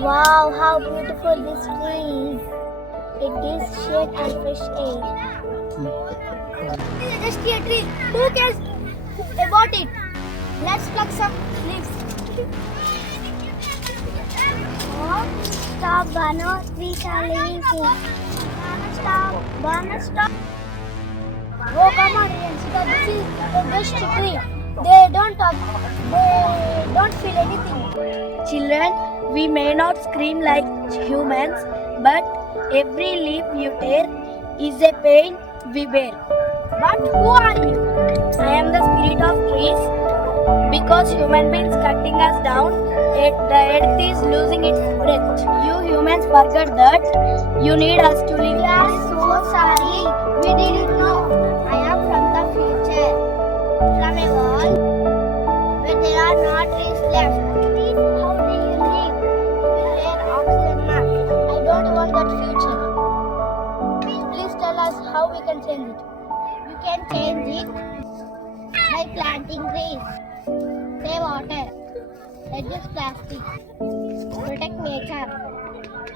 Wow, how beautiful this tree is. It gives shade and fresh air. Just a tree. Who cares about it? Let's pluck some leaves. Oh, stop, Bano. Trees are living things. Stop, Bano, stop. Oh, come on, Riyanshika. This is the best tree. They don't talk. They don't feel anything. Children, we may not scream like humans, but every leaf you tear is a pain we bear. But who are you? I am the spirit of trees. Because human beings cutting us down, the earth is losing its breath. You humans forget that you need us to live. We are so sorry. We didn't know. I am from the future. From a world where there are no trees left. Trees, how do you live? We share oxygen mask. I don't want that future. Please tell us how we can change it. You can change it by planting trees. Save water. Reduce plastic. Protect nature.